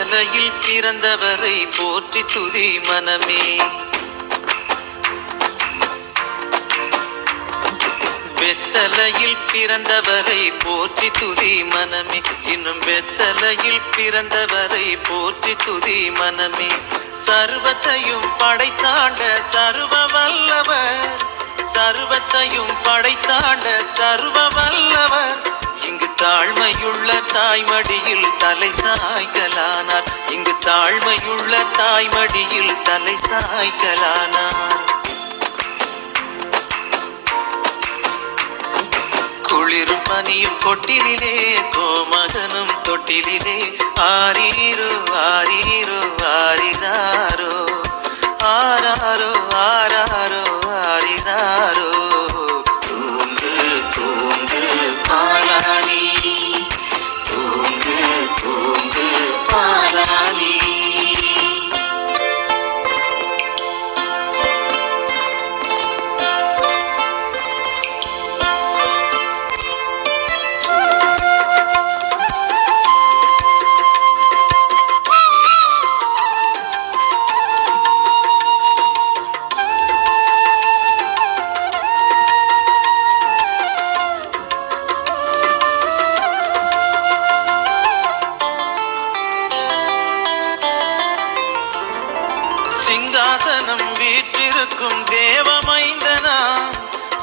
வெத்தலையில் பிறந்தவரை போற்றி துதி மனமே. வெத்தலையில் பிறந்தவரை போற்றி துதி மனமே. இன்னும் வெத்தலையில் பிறந்தவரை போற்றி துதி மனமே. சர்வத்தையும் படைத்தாண்ட சர்வ வல்லவர், சர்வத்தையும் படைத்தாண்ட சர்வ வல்லவர் இங்கு தாழ்மையுள்ள தாய்மடியில் தலை சாய்க்கலானார். இங்கு தாழ்மையுள்ள தாய்மடியில் தலை சாய்க்கலானார். குளிரும் பனியும் கொட்டிலே கோமகனும் தொட்டிலே ஆரீரோ ஆரீரோ ஆரிராரோ ஆராரோ ஆராரோ ஆரிராரோ. தூங்கு தூங்கு பாலானி, தூங்கு தூங்கு பாலானி. சிங்காசனம் வீற்றிருக்கும் தேவமைந்தனாம்,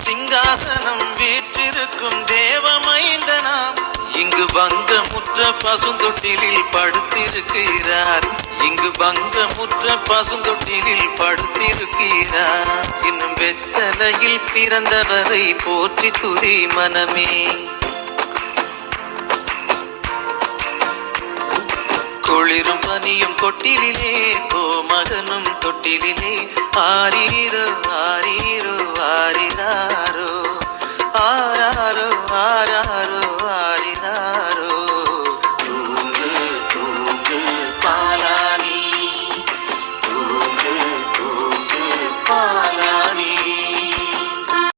சிங்காசனம் வீற்றிருக்கும் தேவமைந்தனாம் இங்கு பங்கமுற்ற பசுந்தொட்டிலில் படுத்திருக்கிறார். இங்கு பங்கமுற்ற பசுந்தொட்டிலில் படுத்திருக்கிறார். இன்னும் வெத்தலையில் பிறந்தவரை போற்றி துதி மனமே. குளிரும் பனியும்